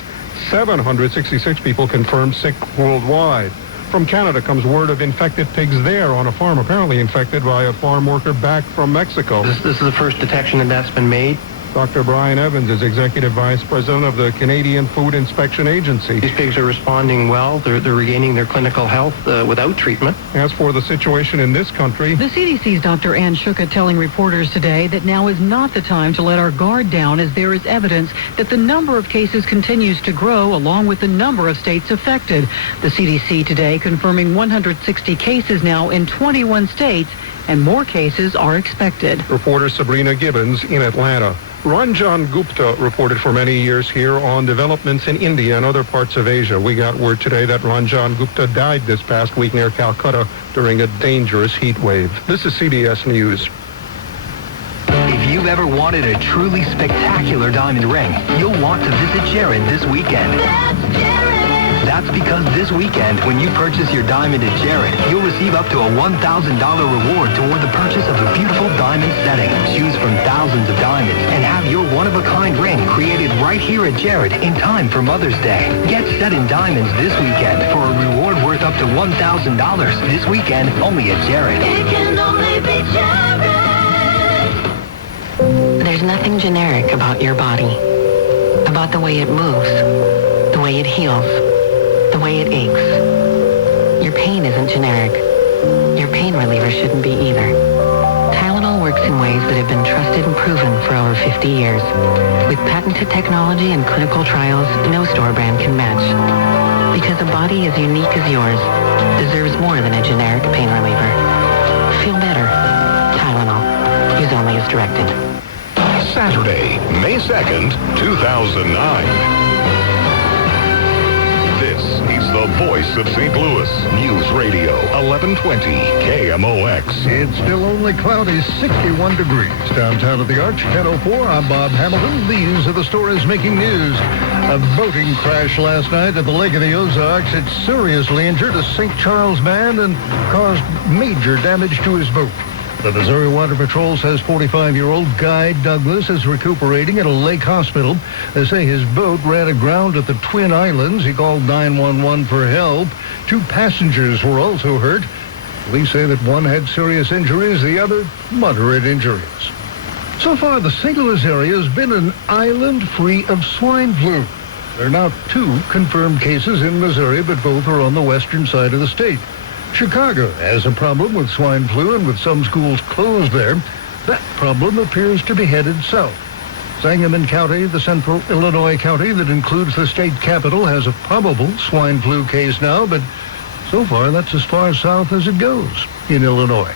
766 people confirmed sick worldwide. From Canada comes word of infected pigs there on a farm, apparently infected by a farm worker back from Mexico. This is the first detection that's been made. Dr. Brian Evans is Executive Vice President of the Canadian Food Inspection Agency. These pigs are responding well. They're regaining their clinical health without treatment. As for the situation in this country... The CDC's Dr. Ann Schuchat telling reporters today that now is not the time to let our guard down, as there is evidence that the number of cases continues to grow along with the number of states affected. The CDC today confirming 160 cases now in 21 states, and more cases are expected. Reporter Sabrina Gibbons in Atlanta. Ranjan Gupta reported for many years here on developments in India and other parts of Asia. We got word today that Ranjan Gupta died this past week near Calcutta during a dangerous heat wave. This is CBS News. If you've ever wanted a truly spectacular diamond ring, you'll want to visit Jared this weekend. That's because this weekend, when you purchase your diamond at Jared, you'll receive up to a $1,000 reward toward the purchase of a beautiful diamond setting. Choose from thousands of diamonds and have your one-of-a-kind ring created right here at Jared in time for Mother's Day. Get set in diamonds this weekend for a reward worth up to $1,000. This weekend, only at Jared. It can only be Jared. There's nothing generic about your body, about the way it moves, the way it heals, the way it aches. Your pain isn't generic. Your pain reliever shouldn't be either. Tylenol works in ways that have been trusted and proven for over 50 years. With patented technology and clinical trials, no store brand can match. Because a body as unique as yours deserves more than a generic pain reliever. Feel better. Tylenol. Use only as directed. Saturday, May 2nd, 2009. This is the voice of St. Louis. News Radio 1120 KMOX. It's still only cloudy, 61 degrees. Downtown at the Arch, 10:04. I'm Bob Hamilton. These are the stories making news. A boating crash last night at the Lake of the Ozarks. It seriously injured a St. Charles man and caused major damage to his boat. The Missouri Water Patrol says 45-year-old Guy Douglas is recuperating at a lake hospital. They say his boat ran aground at the Twin Islands. He called 911 for help. 2 passengers were also hurt. Police say that one had serious injuries, the other moderate injuries. So far, the St. Louis area has been an island free of swine flu. There are now 2 confirmed cases in Missouri, but both are on the western side of the state. Chicago has a problem with swine flu, and with some schools closed there, that problem appears to be headed south. Sangamon County, the central Illinois county that includes the state capital, has a probable swine flu case now, but so far that's as far south as it goes in Illinois.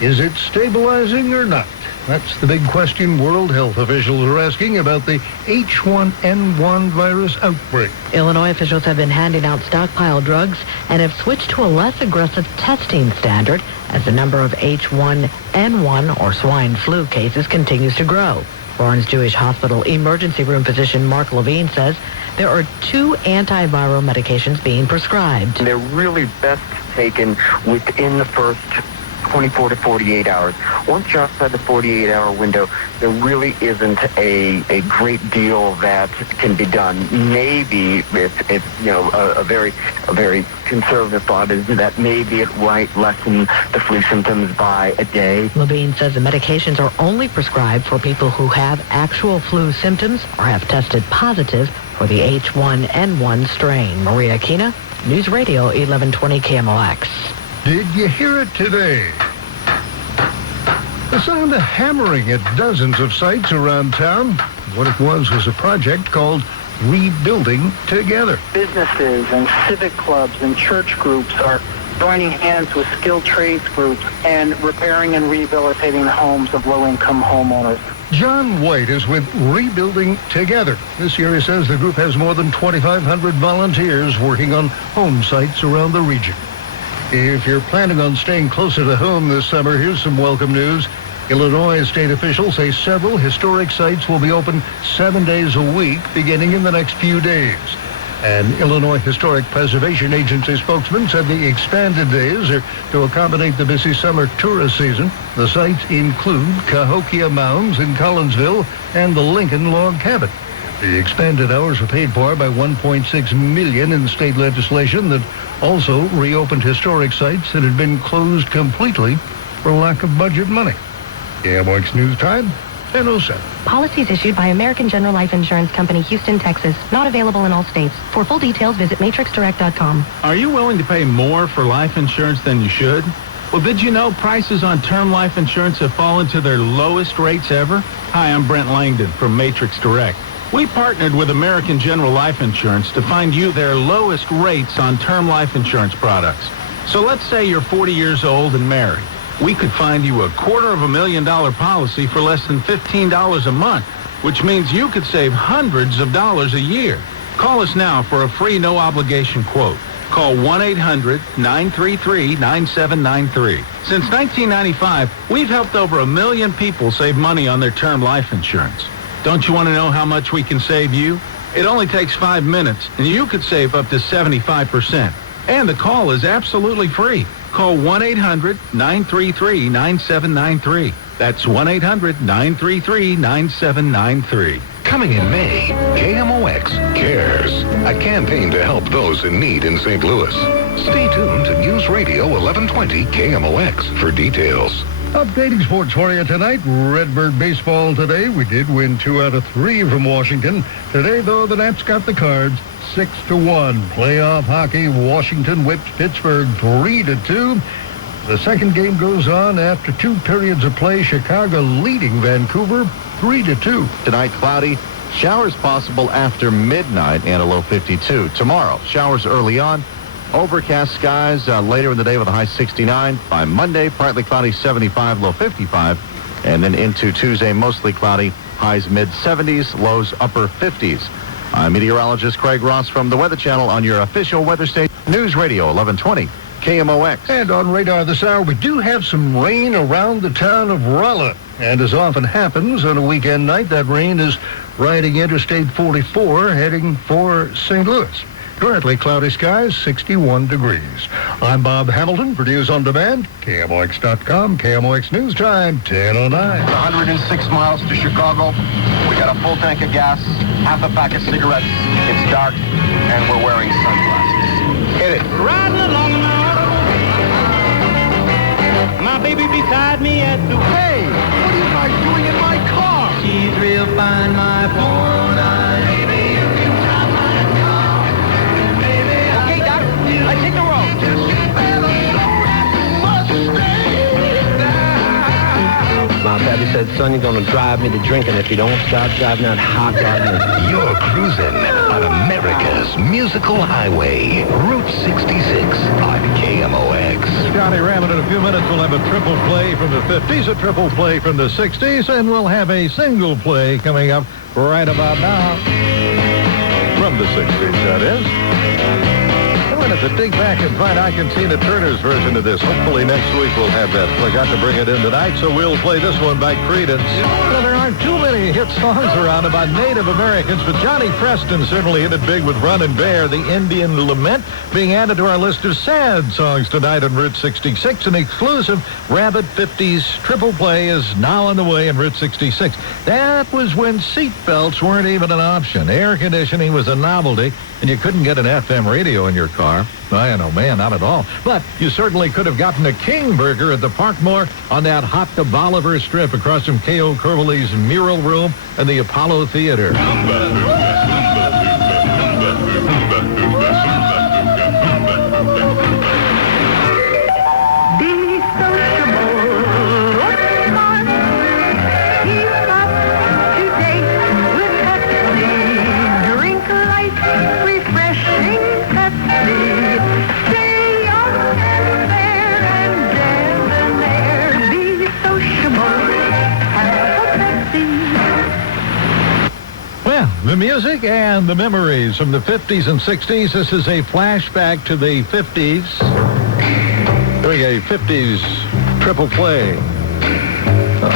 Is it stabilizing or not? That's the big question World Health officials are asking about the H1N1 virus outbreak. Illinois officials have been handing out stockpile drugs and have switched to a less aggressive testing standard as the number of H1N1 or swine flu cases continues to grow. Barnes Jewish Hospital emergency room physician Mark Levine says there are 2 antiviral medications being prescribed. They're really best taken within the first 24 to 48 hours. Once you're outside the 48-hour window, there really isn't a great deal that can be done. Maybe if you know a very conservative thought is that maybe it might lessen the flu symptoms by a day. Levine says the medications are only prescribed for people who have actual flu symptoms or have tested positive for the H1N1 strain. Maria Kina, News Radio 1120 KMOX. Did you hear it today? The sound of hammering at dozens of sites around town. What it was a project called Rebuilding Together. Businesses and civic clubs and church groups are joining hands with skilled trades groups and repairing and rehabilitating the homes of low-income homeowners. John White is with Rebuilding Together. This year, he says the group has more than 2,500 volunteers working on home sites around the region. If you're planning on staying closer to home this summer, here's some welcome news. Illinois state officials say several historic sites will be open 7 days a week beginning in the next few days. An Illinois Historic Preservation Agency spokesman said the expanded days are to accommodate the busy summer tourist season. The sites include Cahokia Mounds in Collinsville and the Lincoln Log Cabin. The expanded hours were paid for by $1.6 million in state legislation that also reopened historic sites that had been closed completely for lack of budget money. KMOX News Time, 10:07. Policies issued by American General Life Insurance Company, Houston, Texas. Not available in all states. For full details, visit matrixdirect.com. Are you willing to pay more for life insurance than you should? Well, did you know prices on term life insurance have fallen to their lowest rates ever? Hi, I'm Brent Langdon from Matrix Direct. We partnered with American General Life Insurance to find you their lowest rates on term life insurance products. So let's say you're 40 years old and married. We could find you a $250,000 policy for less than $15 a month, which means you could save hundreds of dollars a year. Call us now for a free no-obligation quote. Call 1-800-933-9793. Since 1995, we've helped over 1 million people save money on their term life insurance. Don't you want to know how much we can save you? It only takes 5 minutes, and you could save up to 75%. And the call is absolutely free. Call 1-800-933-9793. That's 1-800-933-9793. Coming in May, KMOX Cares, a campaign to help those in need in St. Louis. Stay tuned to News Radio 1120 KMOX for details. Updating sports for you tonight. Redbird baseball today. We did win 2 out of 3 from Washington. Today, though, the Nats got the Cards 6-1. Playoff hockey, Washington whips Pittsburgh 3-2. The second game goes on after 2 periods of play. Chicago leading Vancouver 3-2. Tonight, cloudy. Showers possible after midnight and a low 52. Tomorrow, showers early on. Overcast skies later in the day with a high 69. By Monday, partly cloudy, 75, low 55. And then into Tuesday, mostly cloudy, highs mid-70s, lows upper 50s. I'm meteorologist Craig Ross from the Weather Channel on your official weather station, News Radio 1120 KMOX. And on radar this hour, we do have some rain around the town of Rolla. And as often happens on a weekend night, that rain is riding Interstate 44, heading for St. Louis. Currently cloudy skies, 61 degrees. I'm Bob Hamilton for News on Demand, KMOX.com, KMOX News Time, 10:09. 106 miles to Chicago. We got a full tank of gas, half a pack of cigarettes. It's dark, and we're wearing sunglasses. Hit it. Riding along in my auto. My baby beside me at the... Hey, what are you guys doing in my car? She's real fine, my 409. Baby, you can drive my car. Baby, okay, Doc, I take the road. Just you better slow that Mustang down. My pappy said, son, you're going to drive me to drinking if you don't stop driving that hot rod. You're cruising on America's musical highway, Route 66 on KMOX. Johnny Rabbit in a few minutes. We'll have a triple play from the 50s, a triple play from the 60s, and we'll have a single play coming up right about now. From the 60s, that is. I'm going to have to dig back and find I Can See the Turner's version of this. Hopefully next week we'll have that. Forgot to bring it in tonight, so we'll play this one by Creedence. Well, there aren't too many hit songs around about Native Americans, but Johnny Preston certainly hit it big with Runnin' Bear, the Indian Lament, being added to our list of sad songs tonight on Route 66. An exclusive Rabbit 50s triple play is now on the way on Route 66. That was when seatbelts weren't even an option. Air conditioning was a novelty, and you couldn't get an FM radio in your car. I know, man, not at all. But you certainly could have gotten a King Burger at the Parkmore on that hot to Bolivar strip across from K.O. Kervely's Mural Room and the Apollo Theater. Be sociable. What's my music and the memories from the 50s and 60s. This is a flashback to the 50s. Doing a 50s triple play.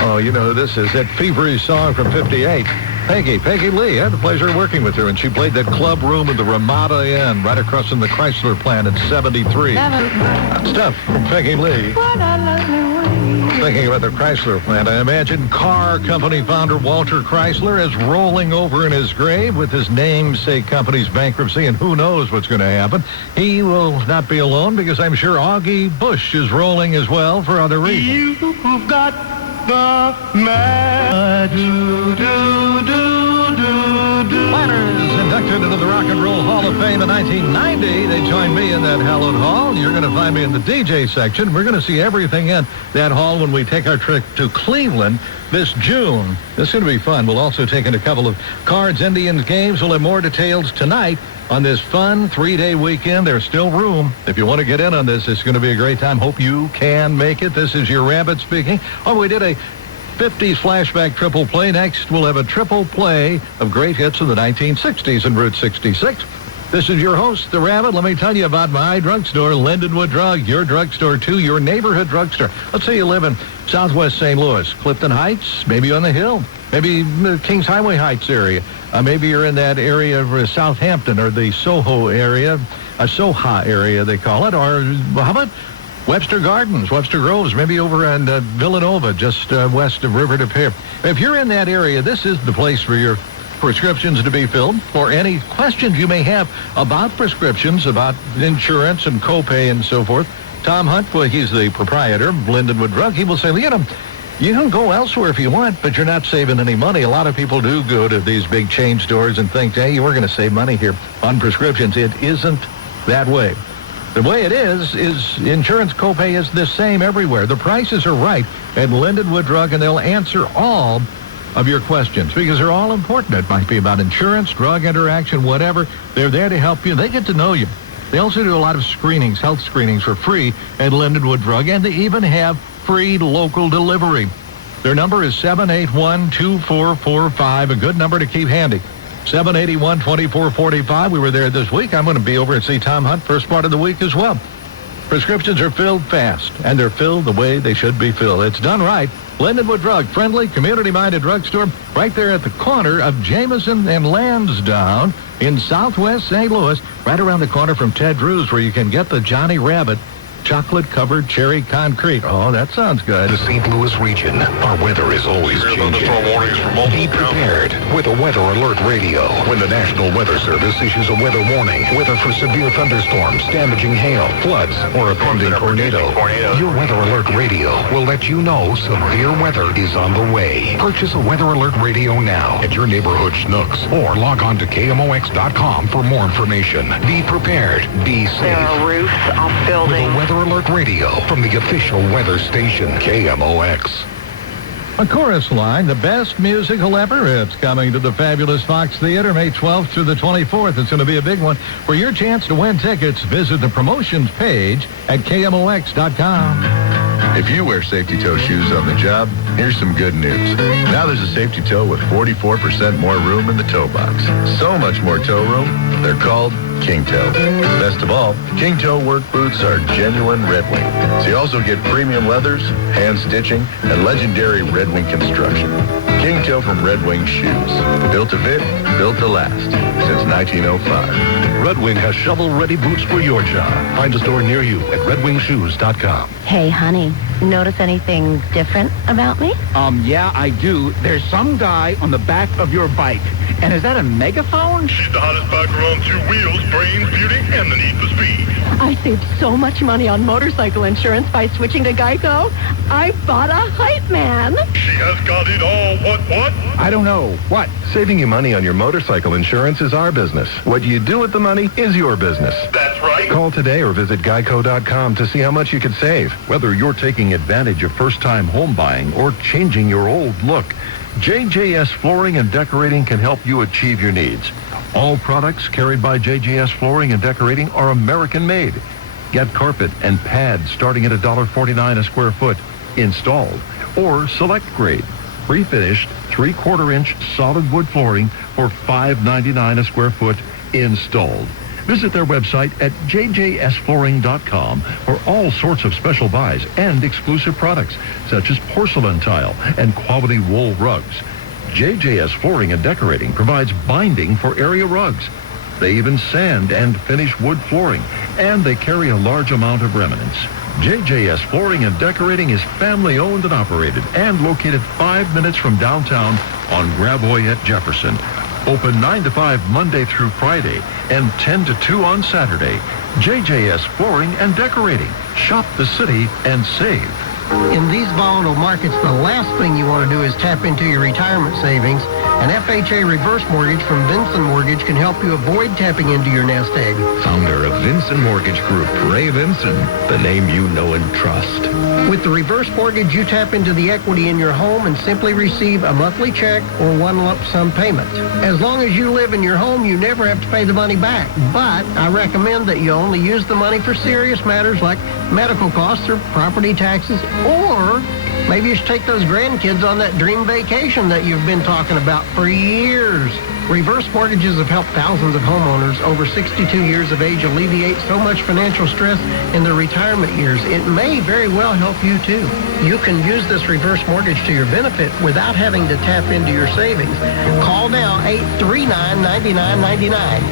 Oh, you know who this is. That feverish song from 58. Peggy Lee. I had the pleasure of working with her, and she played that club room at the Ramada Inn right across from the Chrysler plant in 73. Stuff from Peggy Lee. Thinking about the Chrysler plant, I imagine car company founder Walter Chrysler is rolling over in his grave with his namesake company's bankruptcy, and who knows what's going to happen. He will not be alone because I'm sure Augie Bush is rolling as well for other reasons. You've got the magic. Planners inducted into the Rock and Roll Hall of Fame in 1990. They joined me in that hallowed hall. You're going to find me in the DJ section. We're going to see everything in that hall when we take our trip to Cleveland this June. This is going to be fun. We'll also take in a couple of Cards Indians games. We'll have more details tonight on this fun 3-day weekend. There's still room. If you want to get in on this, it's going to be a great time. Hope you can make it. This is your Rabbit speaking. Oh, we did a 50s flashback triple play. Next, we'll have a triple play of great hits of the 1960s and Route 66. This is your host, the Rabbit. Let me tell you about my drugstore, Lindenwood Drug, your drugstore, too, your neighborhood drugstore. Let's say you live in Southwest St. Louis, Clifton Heights, maybe on the Hill, maybe Kings Highway Heights area. Maybe you're in that area of Southampton or the Soho area, Soha area they call it, or how about Webster Gardens, Webster Groves, maybe over in Villanova, just west of River de Pere. If you're in that area, this is the place for your prescriptions to be filled, or any questions you may have about prescriptions, about insurance and copay and so forth. Tom Hunt, well, he's the proprietor of Lindenwood Drug. He will say, you can go elsewhere if you want, but you're not saving any money. A lot of people do go to these big chain stores and think, hey, we're going to save money here on prescriptions. It isn't that way. The way it is insurance copay is the same everywhere. The prices are right at Lindenwood Drug, and they'll answer all of your questions because they're all important. It might be about insurance, drug interaction, whatever. They're there to help you. They get to know you. They also do a lot of screenings, health screenings for free at Lindenwood Drug, and they even have free local delivery. Their number is 781-2445, a good number to keep handy. 781-2445. We were there this week. I'm going to be over and see Tom Hunt first part of the week as well. Prescriptions are filled fast, and they're filled the way they should be filled. It's done right. Lindenwood Drug, friendly, community-minded drugstore right there at the corner of Jameson and Lansdowne in Southwest St. Louis, right around the corner from Ted Drew's, where you can get the Johnny Rabbit chocolate-covered cherry concrete. Oh, that sounds good. The St. Louis region, our weather is always changing. Be prepared with a Weather Alert Radio. When the National Weather Service issues a weather warning, whether for severe thunderstorms, damaging hail, floods, or a pending tornado, your Weather Alert Radio will let you know severe weather is on the way. Purchase a Weather Alert Radio now at your neighborhood Schnucks or log on to KMOX.com for more information. Be prepared. Be safe. There are roofs on buildings. With a Weather Alert Radio from the official weather station, KMOX. A chorus line, the best musical ever. It's coming to the fabulous Fox Theater May 12th through the 24th. It's going to be a big one. For your chance to win tickets, visit the promotions page at KMOX.com. If you wear safety toe shoes on the job, here's some good news. Now there's a safety toe with 44% more room in the toe box. So much more toe room, they're called King Toe. Best of all, King Toe work boots are genuine Red Wing. So you also get premium leathers, hand stitching, and legendary Red Wing construction. King Toe from Red Wing Shoes. Built to fit, built to last. Since 1905. Red Wing has shovel-ready boots for your job. Find a store near you at redwingshoes.com. Hey, honey, notice anything different about me? Yeah, I do. There's some guy on the back of your bike. And is that a megaphone? She's the hottest biker on two wheels, brains, beauty, and the need for speed. I saved so much money on motorcycle insurance by switching to Geico. I bought a hype man. She has got it all. What? I don't know. What? Saving you money on your motorcycle insurance is our business. What you do with the money is your business. That's right. Call today or visit Geico.com to see how much you could save. Whether you're taking advantage of first-time home buying or changing your old look, JJS Flooring and Decorating can help you achieve your needs. All products carried by JJS Flooring and Decorating are American-made. Get carpet and pads starting at $1.49 a square foot installed, or select grade. pre-finished 3/4-inch solid wood flooring for $5.99 a square foot installed. Visit their website at jjsflooring.com for all sorts of special buys and exclusive products, such as porcelain tile and quality wool rugs. JJS Flooring and Decorating provides binding for area rugs. They even sand and finish wood flooring, and they carry a large amount of remnants. JJS Flooring and Decorating is family-owned and operated and located 5 minutes from downtown on Gravois at Jefferson. Open 9 to 5 Monday through Friday and 10 to 2 on Saturday. JJS Flooring and Decorating. Shop the city and save. In these volatile markets, the last thing you want to do is tap into your retirement savings. An FHA reverse mortgage from Vincent Mortgage can help you avoid tapping into your nest egg. Founder of Vincent Mortgage Group, Ray Vincent, the name you know and trust. With the reverse mortgage, you tap into the equity in your home and simply receive a monthly check or one lump sum payment. As long as you live in your home, you never have to pay the money back. But I recommend that you only use the money for serious matters like medical costs or property taxes, or maybe you should take those grandkids on that dream vacation that you've been talking about for years. Reverse mortgages have helped thousands of homeowners over 62 years of age alleviate so much financial stress in their retirement years. It may very well help you too. You can use this reverse mortgage to your benefit without having to tap into your savings. Call now, 839-9999,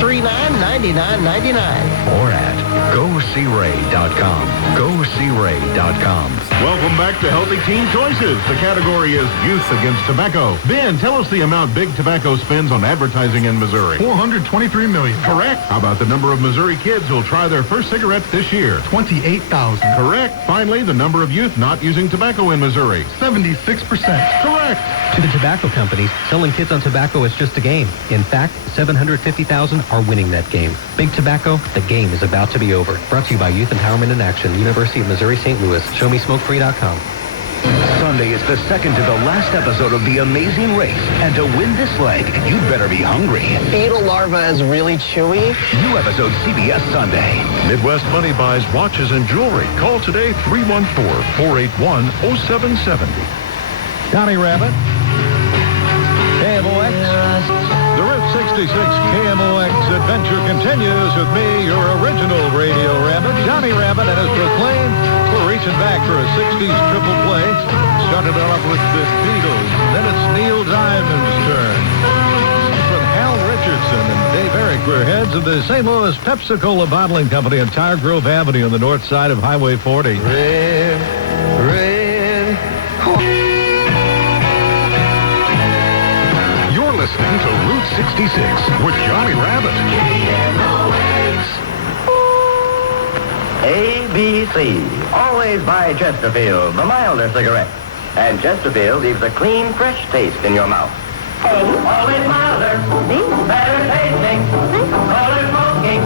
839-9999. Or at GoSeeRay.com. GoSeeRay.com. Welcome back to Healthy Teen Choices. The category is Youth Against Tobacco. Ben, tell us the amount Big Tobacco spends on advertising in Missouri. $423 million. Correct. How about the number of Missouri kids who'll try their first cigarettes this year? 28,000. Correct. Finally, the number of youth not using tobacco in Missouri. 76%. Correct. To the tobacco companies, selling kids on tobacco is just a game. In fact, 750,000 are winning that game. Big Tobacco, the game is about to be over. Brought to you by Youth Empowerment in Action, University of Missouri St. Louis. ShowMeSmokeFree.com. Sunday is the second to the last episode of The Amazing Race. And to win this leg, you'd better be hungry. Beetle larva is really chewy. New episode CBS Sunday. Midwest Money buys watches and jewelry. Call today 314-481-0770. Donnie Rabbit, KMOX. The Route 66 KMOX adventure continues with me, your original radio rabbit, Johnny Rabbit, and as proclaimed, we're reaching back for a 60s triple play. Started off with the Beatles, then it's Neil Diamond's turn. With Hal Richardson and Dave Eric, we're heads of the St. Louis Pepsi-Cola Bottling Company on Tire Grove Avenue on the north side of Highway 40. Red. Listening to Route 66 with Johnny Rabbit. ABC. Always buy Chesterfield, the milder cigarette. And Chesterfield leaves a clean, fresh taste in your mouth. Oh, always milder. Better tasting. Colder smoking.